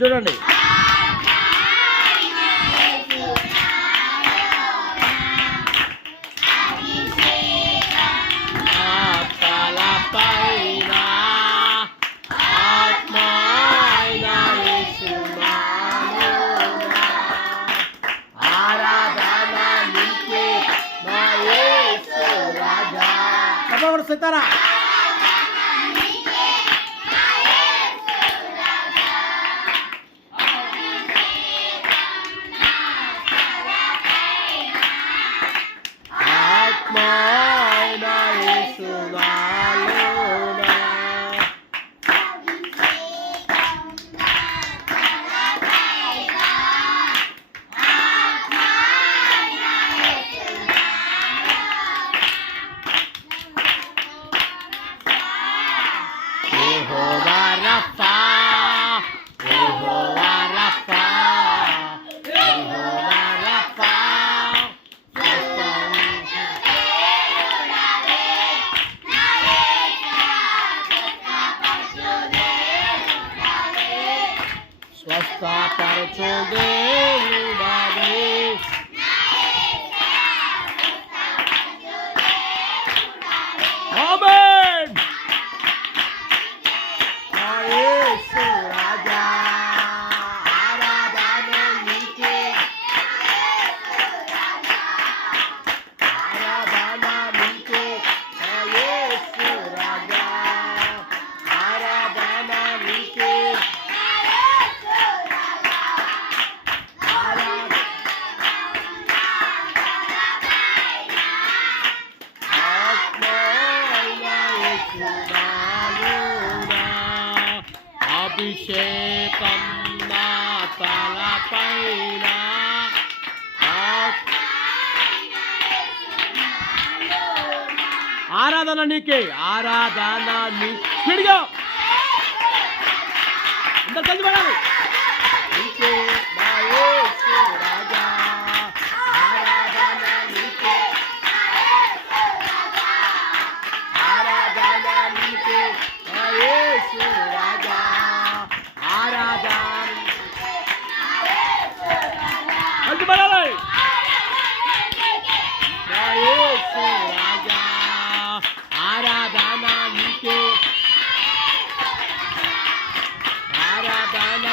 చూడండి. సితారా స్వస్థపరచు దేవుడవే. ఆమేన్. నా యేసు రాజా ఆరాధన నీకే, ఆరాధన నీకే. నా యేసు రాజా ఆరాధన నీకే. అభిషేకం నా తలపైన, ఆరాధన నీకే, ఆరాధన నీకే. అందరు కలిసి పడాలి. నీకే నా యేసు రాజా ఆరాధన నీకే, ఆరాధన నీకే. నా యేసు రాజా ఆరాధన కలిసి పడాలి. నా యేసు రాజా ఆరాధన నీకే, ఆరాధన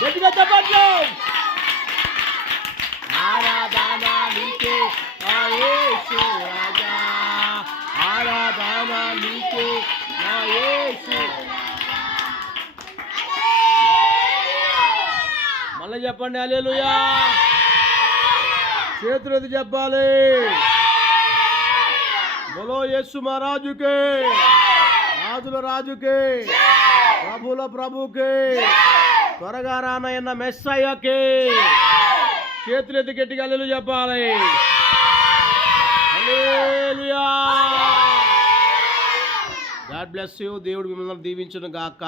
గట్టిగా చెప్పట్లు. ఆరాధన నీకే నా యేసు రాజా ఆరాధన నీకే. నా యేసు మళ్ళీ చెప్పండి. హల్లెలూయా. చేతులు ఎత్తి చెప్పాలి. బోలో యేసు మహారాజుకే, రాజుల రాజుకే, ప్రభుల ప్రభుకే, త్వరగా రానయ్యన్న మెస్సయ్యకే. చేతులు ఎత్తి గట్టిగా హల్లెలూయా చెప్పాలి. హల్లెలూయా. God bless you. దేవుడు మిమ్మల్ని దీవించును గాక.